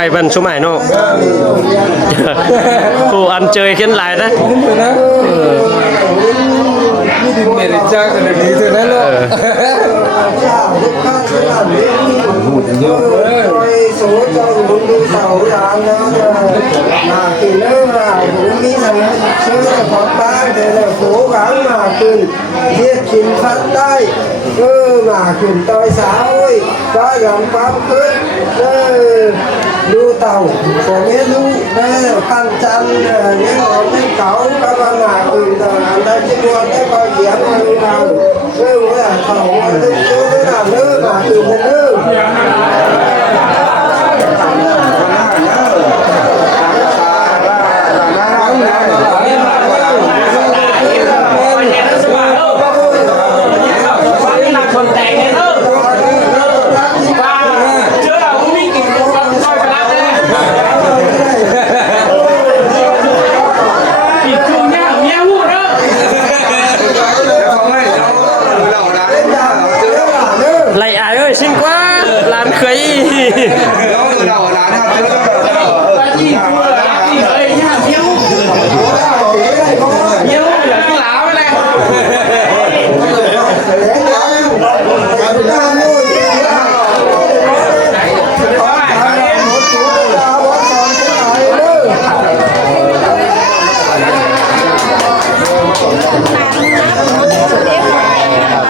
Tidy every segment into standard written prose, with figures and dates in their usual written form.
ใครบันชุ่มหายเนาะโอ้อันเจอขึ้นหลายนะนี่ดินเมริจ้ากันดีเท่านั้นเลยsố cho cũng đi tàu ra mà thì nó là cũng nghĩ rằng số là phật ba thì là cố gắng mà quyền viết chính phát đây mà quyền tôi xã ơi có gần pháp quyết lưu tàu của mấy lưu đây là khăn chăn những ngọn cái cẩu các bạn là quyền anh ta chỉ mua cái coi diễn mà lưu tàu mới là thầu mà tôi cứ là nước mà quyền là nước lại ai ơi xin quá làm khấy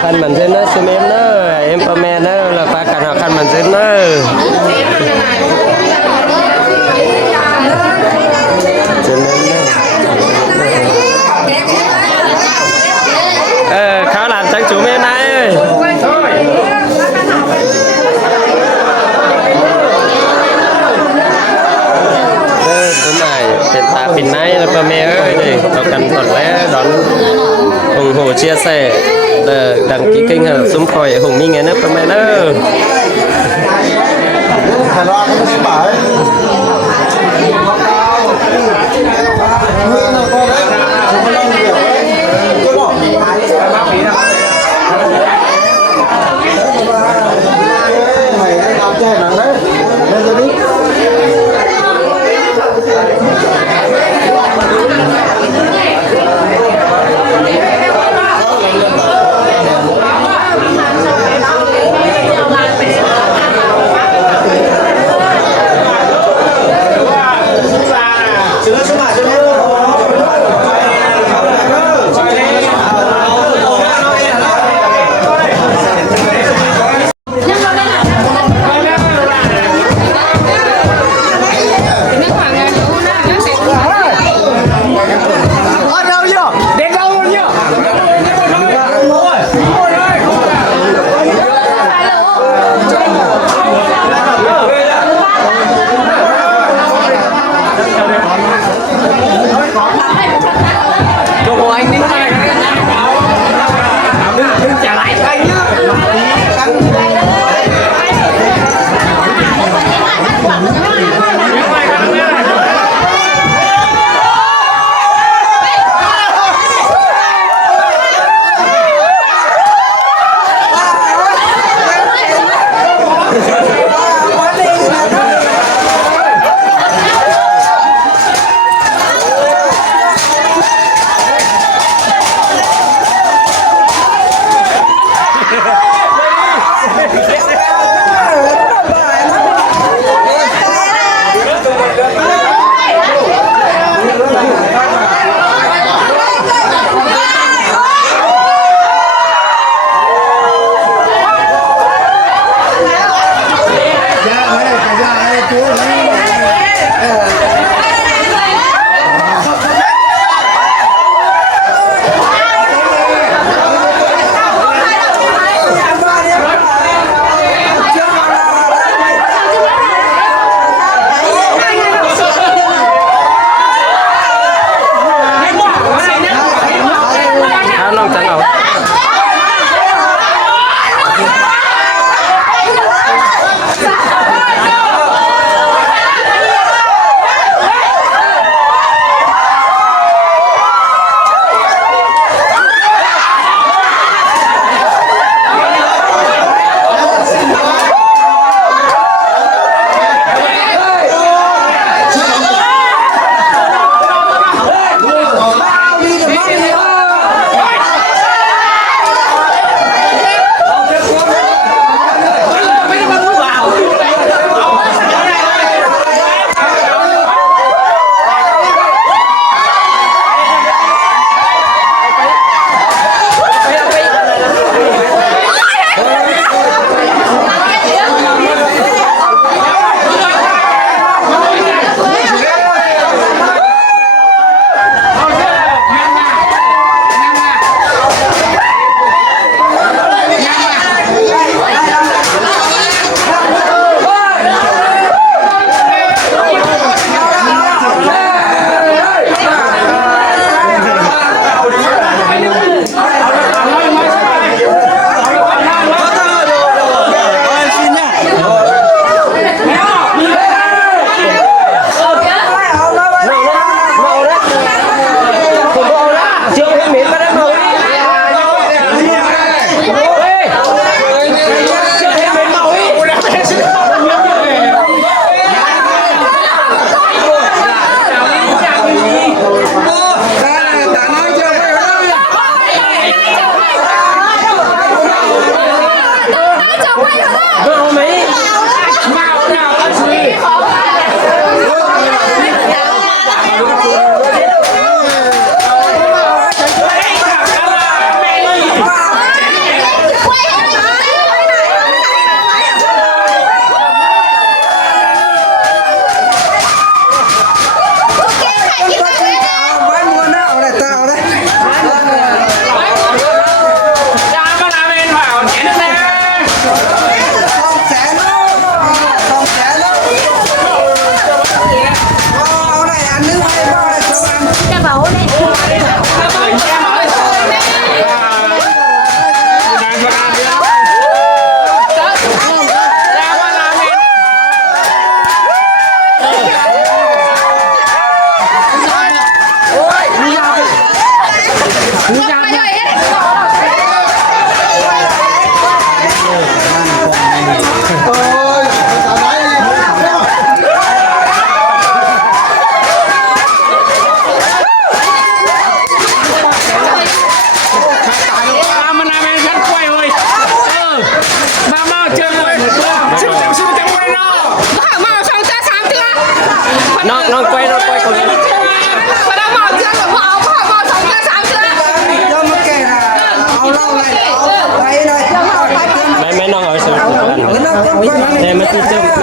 khăn mình thế nó xem em nó em pa mẹ nó là ba cảnh học khăn mình thế nó khá làm chắc chú mẹ này ơi tụi này hiện tại pin này là pa mẹ ơi này nó cần thật lẽ đón ủng hộ chia sẻ đăng ký kênh là xung khỏi Hùng Minh nghe nước của mẹ nó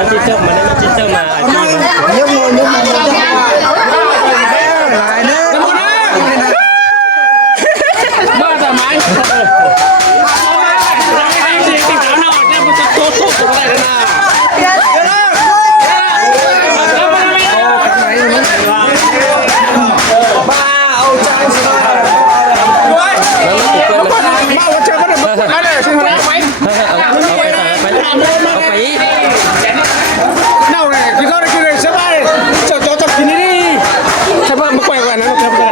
มันจิตเจ้ามันจิตเจ้ามา nhớ ngồi nhớ mà lại nữa Ba tờ máy. Anh gì tỉnh táo nào nha, một cái tốt tốt của này là. ba ông trai Đâu này, cái đó này sẽ bay. Cho tập kín đi. Thế mà quay qua nó tập ra.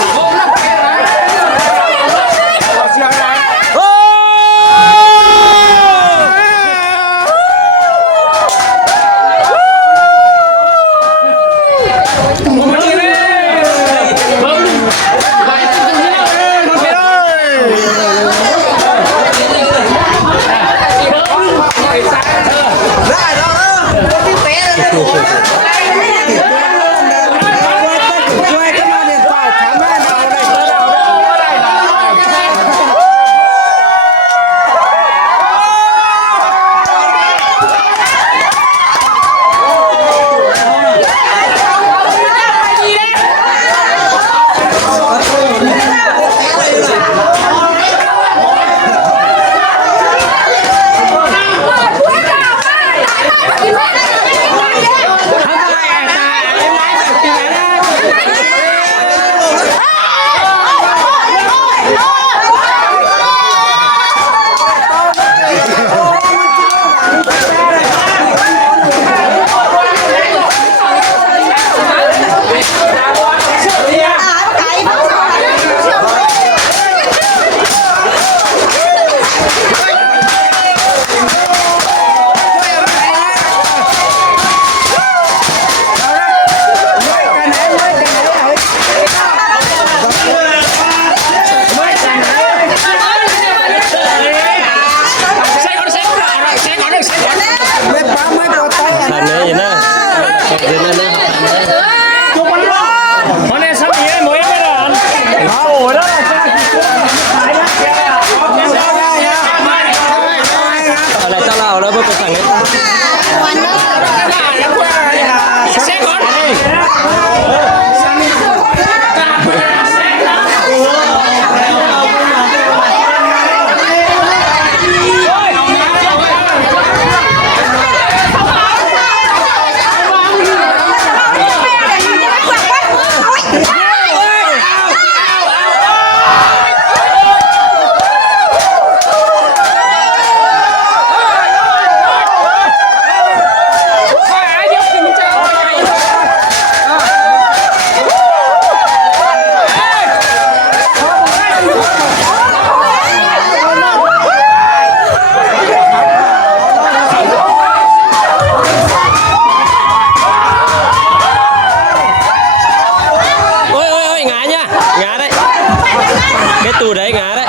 tù đấy ngã đấy.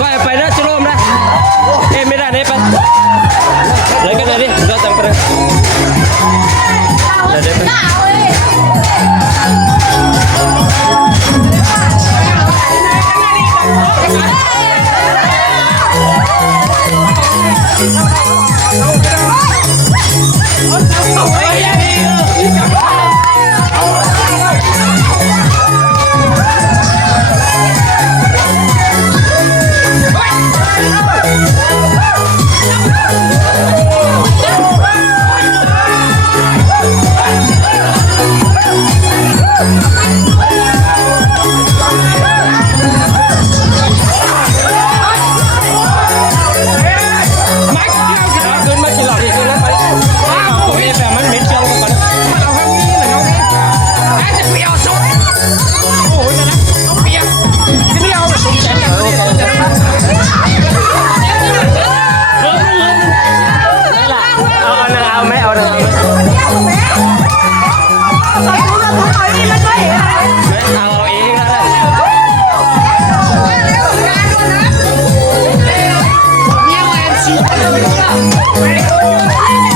Gọi phải đó chôm đây. Em mới ra đây phải. Lấy cái này đi, ra tầm cái này. Ra đây phải.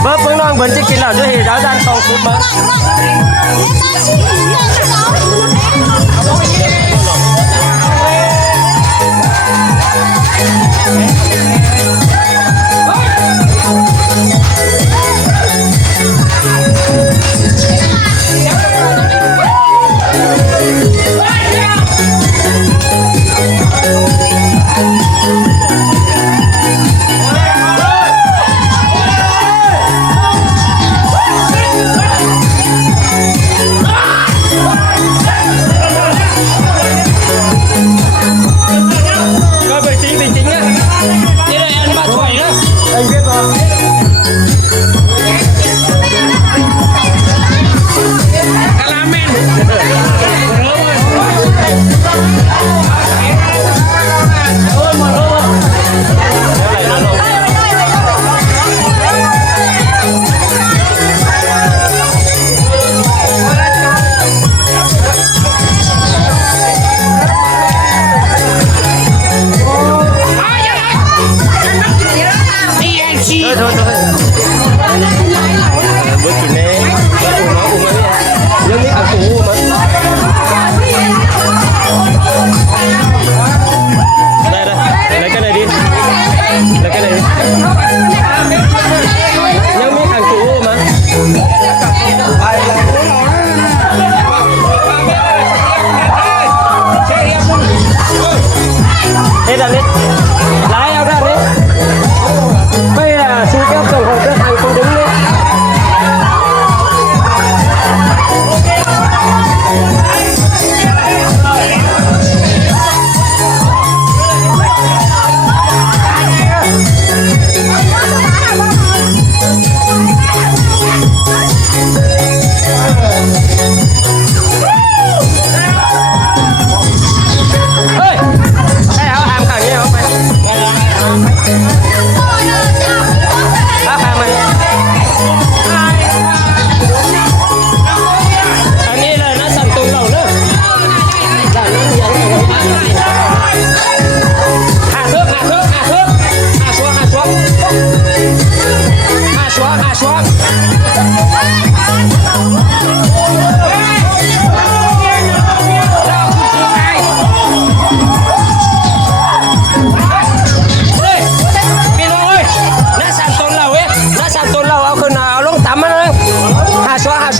Vâng, phương non vẫn chỉ kín nào cho hề đá gian phòng phút mà. bước kín đấy nhưng cái củ mà đây đây lấy cái này đi lấy cái này đi nhưng mấy thằng cũ mà thế là lên lái ao ra đấy bây là xin phép tổng hợp các thằng không đứng đấy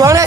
xuống đấy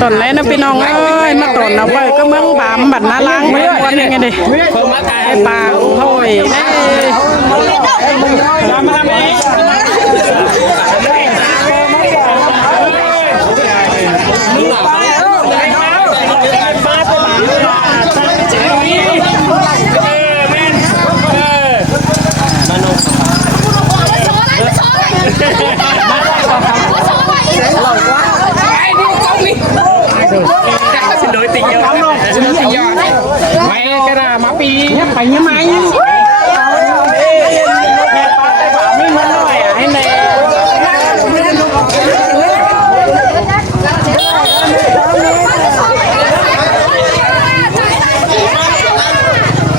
tổn lấy nó pin ông ơi mà tổn nó vậy có măng bám bẩn nó láng mấy con này nghe đi bà thôi xin lỗi tình yêu mày cái nào mà pi nhấp phải nhấp máy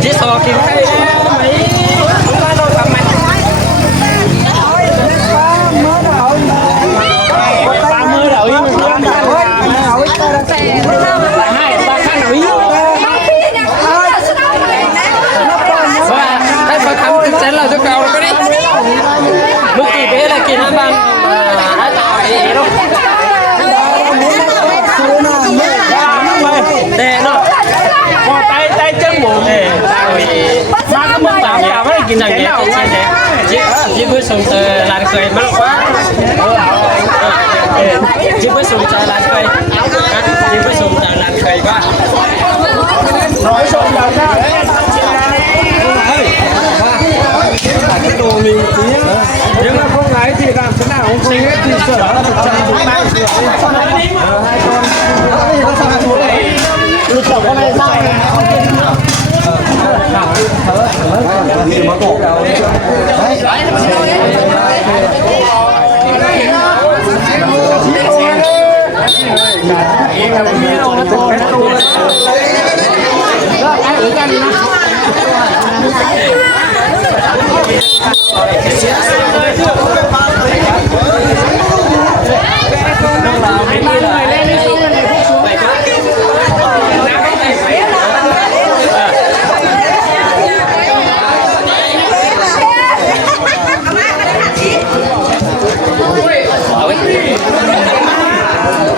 chỉ sò kìm cây mấy chúng ta đâu gặp mày sẽ là cho cầu cái đi lúc kỳ bé là kỳ năm ban hãy tạo gì đâu để nó tay tay chân bụng này ba cái mông bảo cả với kỳ này chỉ với sùng từ làn cười mất quá chỉ với sùng từ làn cười chỉ với sùng từ làn cười quá nói sùng đầu ra cái đồ mình tí nhưng mà không lái thì làm thế nào không hết thì sửa là 100 hai con nó sang chỗ này con này sang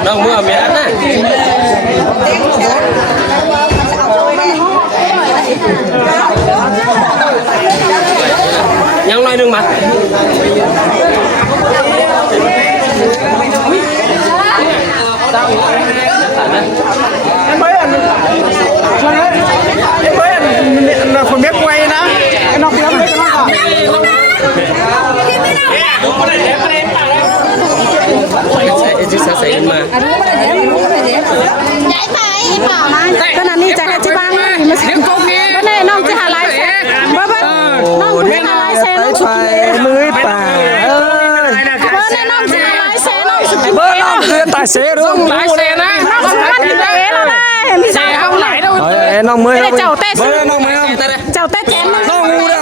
น้องเมื่อเมียนะยังน้อยหนึ่งมาคนเบี้ยกวยนะไอ้น้องเบี้ยกวยก็ต้องใส่มาก็นั่นนี่จะให้ที่บ้านมาเสียงกงนี่บ่แน่น้องจะหาลายเซ็นบ่น้องจะหาลายเซ็นน้องสุดมือป่าบ่แน่น้องจะหาลายเซ็นน้องสุดบ่น้องคือตาเสรุ่งลายเซ็นนะน้องสุดมันกินเอ๋แล้วนะมีเสียเอาไหนเด้อน้องมือเจ้าเต้น้องมือเจ้าเต้เจนน้องงูเด้อ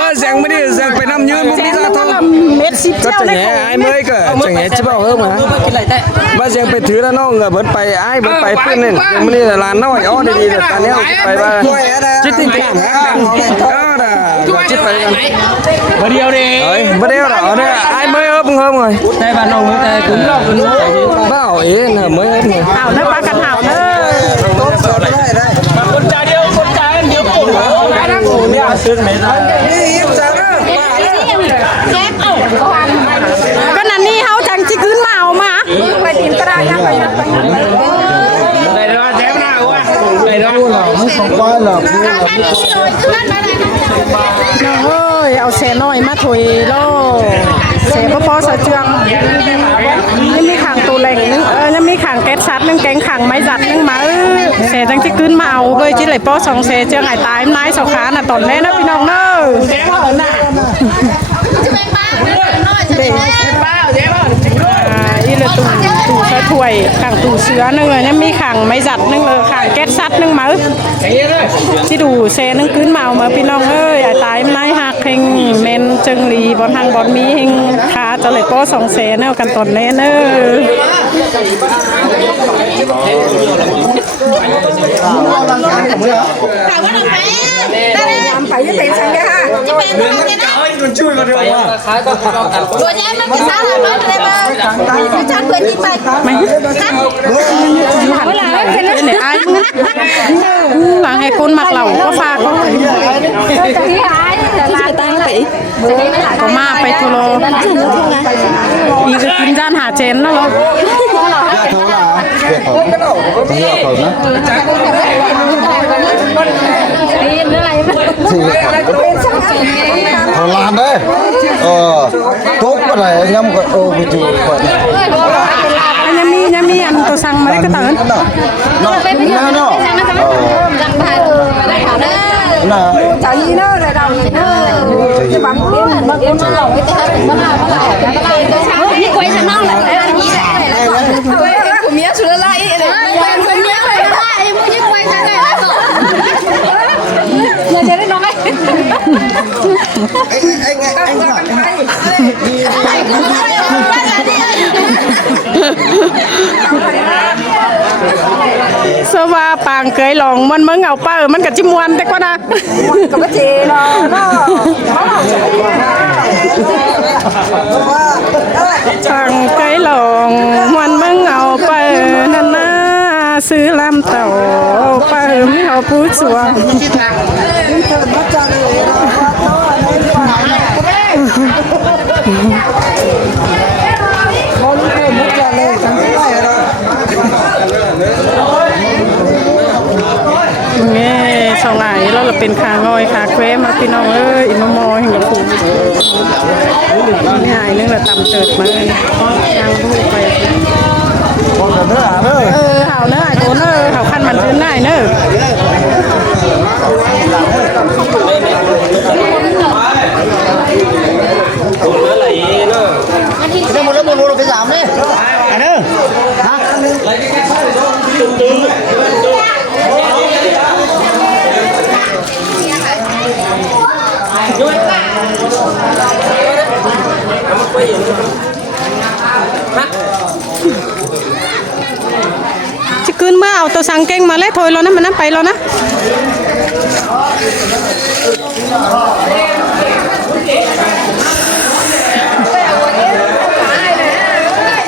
บ้านเสียงไม่ได้เสียงไปน้ำยืนมุกนี้ก็ทำเม็ดสิบเจ้าเลยไอ้เมย์ก็จังไงจะบอกมาบ้านเสียงไปถือแล้วน้องเบิดไปไอ้เบิดไปเพื่อนนี่ยังไม่ได้ลานน้อยอ๋อดีๆแต่ตอนนี้ไปบ้านจิตติงกันก็ได้จิตไปกันมาเดียวดิมาเดียวเหรอเนี่ยไอ้เมย์มึงเฮ้ยมึงแต่บ้านน้องมึงแต่ถึงรอบคุณบ้าเอ๋น่ะเมย์มึงห่าวเนื้อปลากันห่าวเนื้อคนใจเดียวคนใจเดียวปุ่นได้ทั้งหมดเนี่ยซื้อไหนได้ก็นั่นนี่เขาจังจิขึ้นมาเอามาไปกินตรายังไปได้แล้วแจ๊บหน้าว่ะได้แล้วไม่ต้องไปหรอกเฮ้ยเอาเสน้อยมาถอยโลเสพอสะเจืองยังมีขังตัวแหล่งนึงยังมีขังแก๊สซัดนึงแกงขังไม้จัดนึงมาเสจังจิขึ้นมาเอาเว้ยจิเลยปอสองเสเจืองหายตายนายสองขาน่ะตอนแม่นะพี่น้องเนอะอีเลยตู่ใช้ถ้วยขังตู่เสือนึงเลยเนี่ยมีขังไม้จัดนึงเลยขังแก๊สซัดนึงมาที่ดูเซนึงขึ้นมาเอามาพี่น้องเอ้ยตายนายหักเฮงเมนจึงรีบอลทางบอลมีเฮงขาจะเลยป้อสองเซเนกันตอนนี้เนอะไปยังเป็นสังเกตค่ะจะเป็นอะไรนะมันช่วยมาเถอะตัวแย่มันเป็นสาวน้อยอะไรบ้างไม่ชัดเพื่อนที่ไปไม่ชัดเวลาเป็นเนี่ยไอ้หลังให้คนมักเหล่าก็ฟาก็ก็มาไปทุโรอีกกินจานหาเจนแล้วเหรอเขาลานได้ทุกอะไรย้ำก็ไปจูก่อนยังมีอันตัวสั่งมาได้ก็ตื่นเป็นเนาะเนาะน่ะใจเนอะเลยเราเนอะจะบังเอิญบางคนมาหลอกไปแต่มาหลอกนี่คุยฉันนั่งเลยนี่แหละผมมีสุดละอีเลยผมมีสุดละอีมึงยิ่งคุยฉันเลยอย่าเจอได้น้องไอ้สว่าปางเคยลองมันมึงเอาป้ามันกับจิมวันแต่ก็นะกับเจเนาะปางเคยลองมันมึงเอาป้านั่นนะซื้อลำเต่าป้าไม่เอาผู้สวงสองไงแล้วเราเป็นขาง่อยขาแควมาพี่น้องเอ้ยอินมอเห็นกับคุณนี่หายนึงละตำเติดมาทางลูกไปเห่าเนื้อตัวเนื้อเห่าขั้นมันพื้นได้เนื้อ จะขึ้นเมื่อเอาตัวสังเกงมาเลยถอยแล้วนะมันนั่นไปแล้วนะ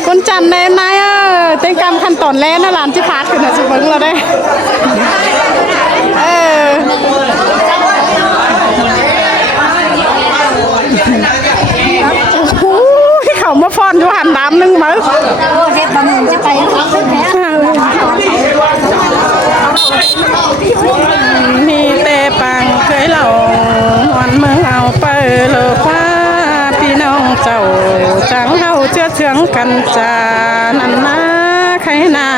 คนจันแนมนายเต้นกรรมขั้นตอนแรกนะหลานที่พักขึ้นนะสุเบิ้งเราได้เขามาฟ้อนอยู่หันดำนึงมั้งเฮ็ดบะหมี่จะไปมีแต่ปังเคยเหล่าวันเมืองเอาไปเลิกว่าพี่น้องเจ้าจังเฮาเชื่อเชื่องกันจานันนาใครนา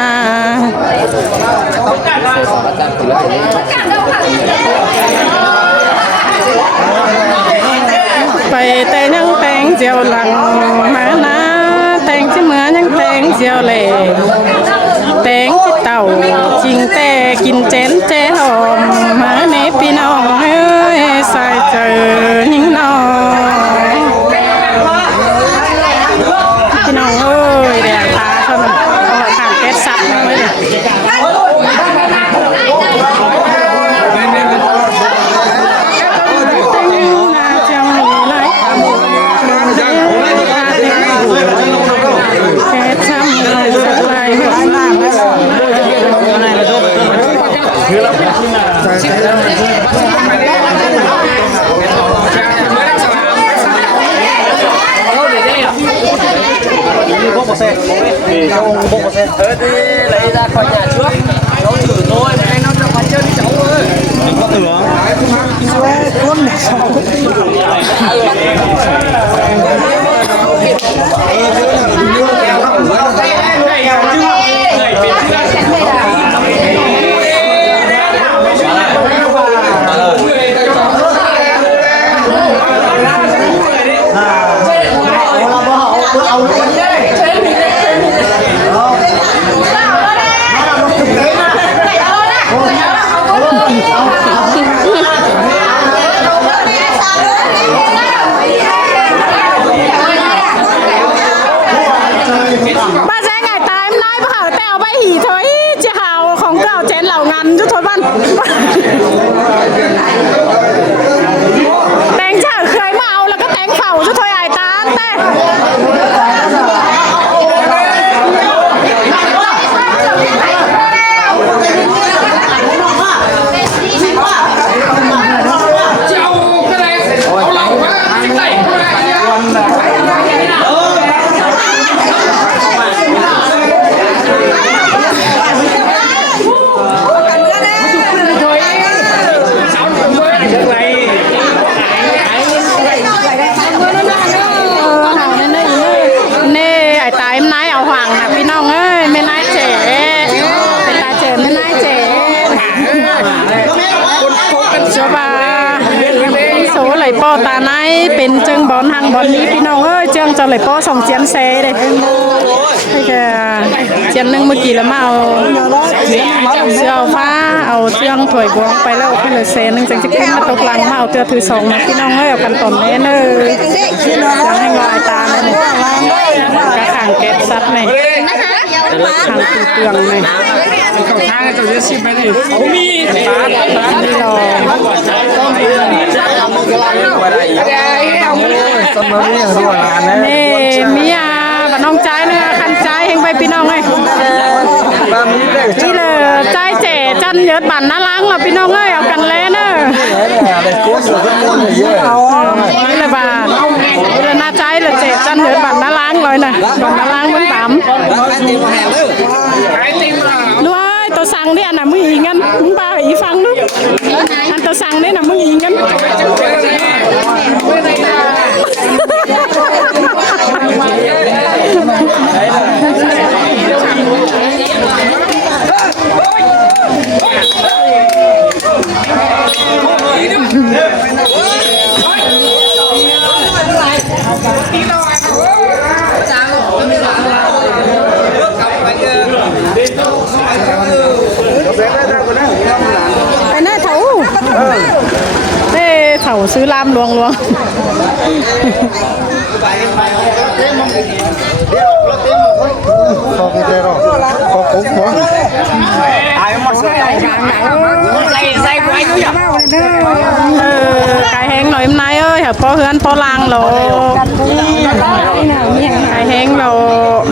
ไปแต่ยังแต่งเจียวหลังมานะแต่งที่เหมือนยังแต่งเจียวเหล่แต่งที่เต่าจริงแต่กินเจนเจหอมมาเนพี่น้องเอ้ยใส่เจอยิ่งน้องพี่น้องเอ้ยแดงตาเขาหน่อยทางแก๊สซับเลยlấy ra khỏi nhà trước nấu thử thôi mà nó cho con chơi đi cháu ơi đừng có tưởng ba ra ngày ta em nay bảo tèo bay hỉ thôi chị hào không tèo chén lẩu ngắn chút thôi bạn tèng chả khơi màu là cái tèng phẩu chút thôi ai ta tèngปอตาไนเป็นจึงบอลหังบอลนี้พี่น้องเอ้ยจึงจะเลยปอส่งเจียนเซเลยให้แกเจียนนึงเมื่อกี้แล้วมาเอาเสื้อฟ้าเอาเชืองถอยบวงไปแล้วขึ้นเลยเซนึงจังจะขึ้นมาตกลังมาเอาเตือถือสองมาพี่น้องเอ้ยเอากันตอนนี้เนยยังให้ลายตาเลยกระถางเก็บซัดเลยทางตีเตืองเลยเขาทางจะจะชิมไปดิมีนี่รอนี่มีบ้านน้องใจเนื้อคันใจเฮงไปพี่น้องเลยนี่เลยใจเจ๋จันเยอะบ้านน่ารักเหรอพี่น้องเอ้ยเอากันเลยเนอะนี่เลยบ้านนี่เลยน่าใจเลยเจ๋จันเยอะบ้านน่ารักเลยนะบ้านน่ารักเหมือนปั๊มด้วยตัวสั่งเนี่ยนะมึงอีงั้นมึงบ้าอีฟังลูกอันตัวสั่งเนี่ยนะมึงอีงั้นไปหน้าเถาเน่เถาซื้อลามลวง เ cái hang nói hôm nay ơi hả po hươn po lang lộ cái hang lộ